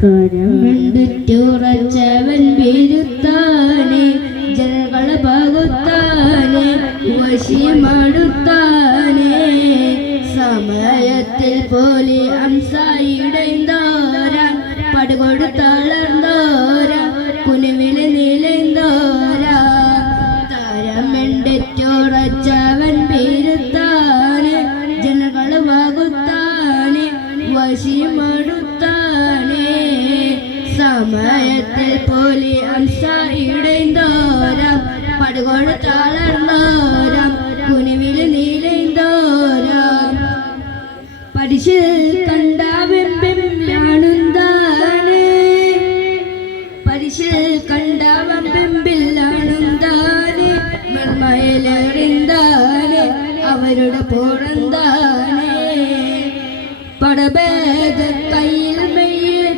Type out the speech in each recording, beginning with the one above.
കരമെടുത്തുറച്ചവൻ വിരുത്താനെ ജനകളെ പകുത്താനെ വശിമടുത്താനെ സമയത്തിൽ പോലെ അംസായിടന്തോര പടുകൊടുത്തളർന്നോര കുനുവില് നീലന്തോര തരമെടുത്തുറച്ചവൻ വിരുത്താനെ ജനകളെ പകുത്താനെ വശിമടുത്താനെ സമയത്തിൽ പോലെ അംസായിടന്തോര പടുകൊടുത്തളർന്നോര കുനുവില് നീലന്തോര പരിശ് കണ്ട വെമ്പിലാണുന്താനെ പരിശ് കണ്ട വെമ്പിലാണുന്താനെ മെന്മയിലെറിന്താനെ അവരുടെ പുറന്താനെ പടഭേദ കയ്യിൽ മെയ്യിൽ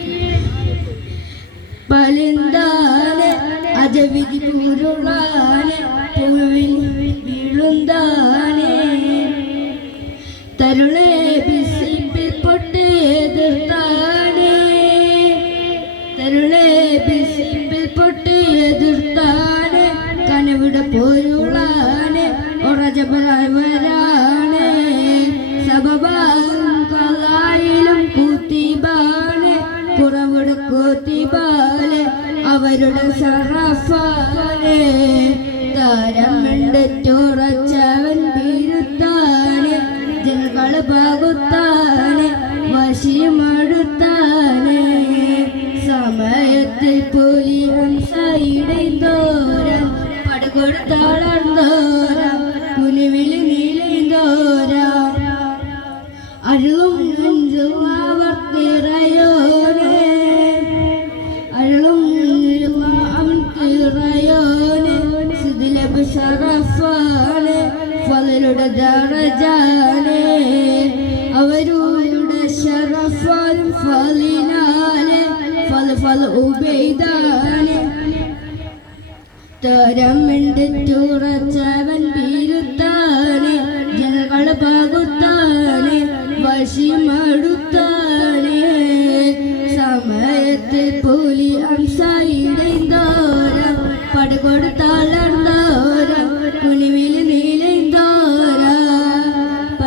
പലിന്താനെ അജവിധി പൂരുളാനെ പൂവിൽ വീഴുന്താനെ തരുളെ ബിസിപ്പിൽ പൊട്ടിയെതിർത്താനെ തരുളെ ബിസിപ്പിൽ പൊട്ടിയെതിർത്താനെ കനവിടെ പോരുളാനെ ഉറജബലായി വരാനെ സബബാലും കൂത്തിബാനെ കുറവിടെ കൂത്തിബാലെ അവരുടെ സറഫാനെ തരമെടുത്തുറച്ചവൻ വീരുത്താനെ ജനകളെ പകുത്താനെ വശിമടുത്താനെ സമയത്തിൽ പോലി ഹംസയിടന്തോര പടുകൊടുത്തളർന്നോര കുനുവില് നീലന്തോര അരുളും ആവർത്തിറയോനെ അരുളും അവൻ തിറയോനെ സിദിലബ് ഷറഫാനെ ഫളലുടെ ദറജാനെ അവരുടെ ഷറഫാലും ഫളിനാലെ ഫള ഉബൈദാനെ തരമെടുത്തുറച്ചവൻ വീരുത്താനെ ജനകളെ പകുത്താനെ വശിമടുത്താനെ സമയത്തിൽ പോലി അംസായിടന്തോര പടുകൊടുത്തളർന്നോര കുനുവില് നീലന്തോര.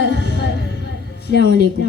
അസ്സലാമു അലൈക്കും.